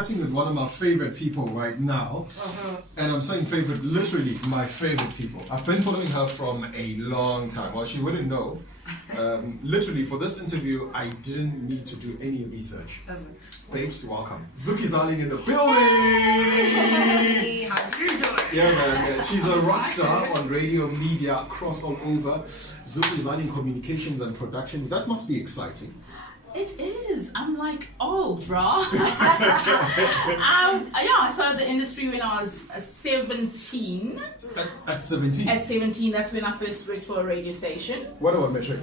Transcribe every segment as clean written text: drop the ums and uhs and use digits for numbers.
chatting with one of my favorite people right now. And I'm saying favorite, literally my favorite people. I've been following her from a long time. Well, she wouldn't know. Literally, for this interview, I didn't need to do any research. Babes, welcome. Zookey Zarling in the building! Hey, how are you doing? Yeah, man. Yeah. She's a rock star on radio, media, across all over. Zookey Zarling Communications and Productions. That must be exciting. It is. I'm like old, bro. I started the industry when I was 17. At 17? At 17, that's when I first worked for a radio station. What about metric?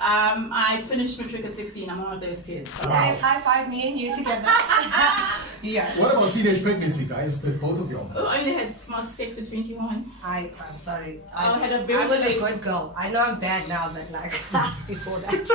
I finished matric at 16. I'm one of those kids. So. Wow. Guys, high five me and you together. Yes. What about teenage pregnancy, guys? The both of y'all? Oh, I only had my sex at 21. I'm sorry. I was a good girl. I know I'm bad now, but like before that.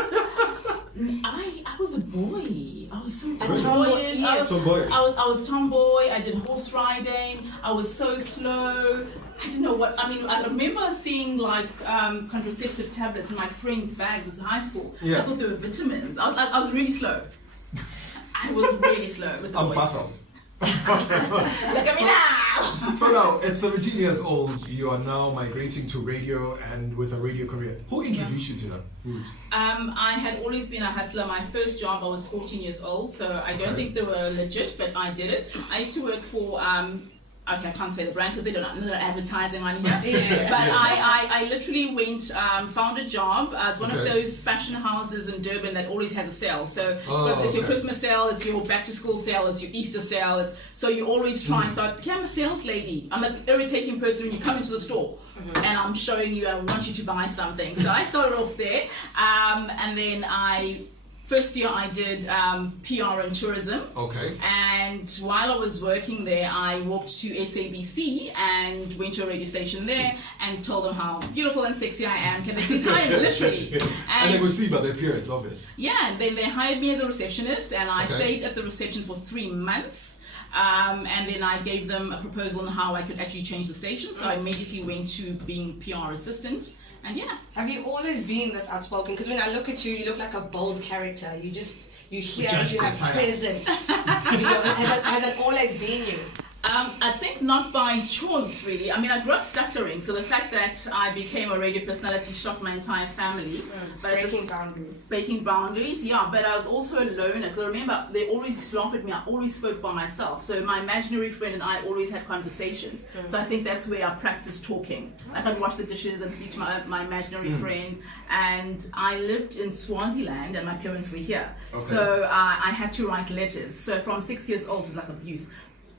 I was a boy. I was so tomboyish. Tomboyish. I was tomboy. I did horse riding. I was so slow. I didn't know what. I mean, I remember seeing like contraceptive tablets in my friends' bags at high school. Yeah. I thought they were vitamins. I was really slow. I was really slow with the voice. Baffled. Look at me now. So now, at 17 years old, you are now migrating to radio and with a radio career. Who introduced you to that route? I had always been a hustler. My first job, I was 14 years old, so I don't think they were legit, but I did it. I used to work for, okay, I can't say the brand because they're not advertising on here. Yes. But I literally went, found a job. It's one of those fashion houses in Durban that always has a sale. So it's your Christmas sale, it's your back to school sale, it's your Easter sale. So you always try. So I became a sales lady. I'm an irritating person when you come into the store and I'm showing you, I want you to buy something. So I started off there, and then first year I did PR and tourism. Okay. And while I was working there, I walked to SABC and went to a radio station there and told them how beautiful and sexy I am. Can they please hire me? Literally. And they could see by the appearance, obvious. Yeah, and then they hired me as a receptionist, and I stayed at the reception for 3 months. And then I gave them a proposal on how I could actually change the station. So I immediately went to being PR assistant. And yeah. Have you always been this outspoken? Because when I look at you, you look like a bold character. You hear, you have presence. Has it always been you? I think not by choice, really. I mean, I grew up stuttering, so the fact that I became a radio personality shocked my entire family. Breaking boundaries. Breaking boundaries, yeah. But I was also a loner, because I remember they always used to laugh at me. I always spoke by myself. So my imaginary friend and I always had conversations. So I think that's where I practiced talking. Like I'd wash the dishes and speak to my imaginary friend. And I lived in Swaziland, and my parents were here. So I had to write letters. So from 6 years old, it was like abuse.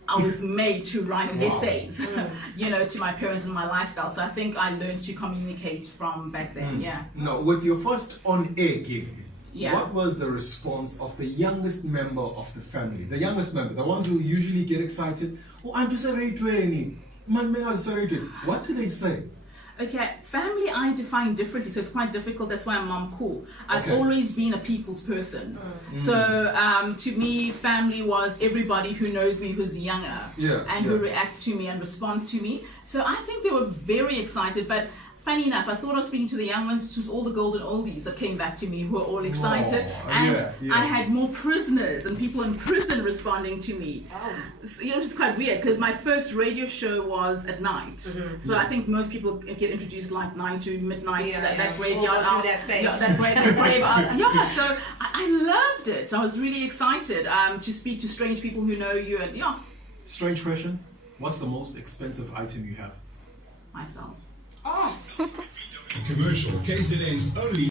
I was made to write essays, to my parents and my lifestyle. So I think I learned to communicate from back then, Now, with your first on-air gig, what was the response of the youngest member of the family? The youngest member, the ones who usually get excited. Oh, I'm just a radio. What do they say? Okay, family I define differently, so it's quite difficult. That's why I'm mom cool. I've always been a people's person. So to me, family was everybody who knows me, who's younger, and who reacts to me and responds to me. So I think they were very excited, but funny enough, I thought I was speaking to the young ones. It was all the golden oldies that came back to me who were all excited. I had more prisoners and people in prison responding to me. So, it was quite weird because my first radio show was at night. So I think most people get introduced like 9 to midnight, that graveyard hour. That graveyard hour. So I loved it. I was really excited to speak to strange people who know you. And Strange question. What's the most expensive item you have? Myself. Commercial, KZN's only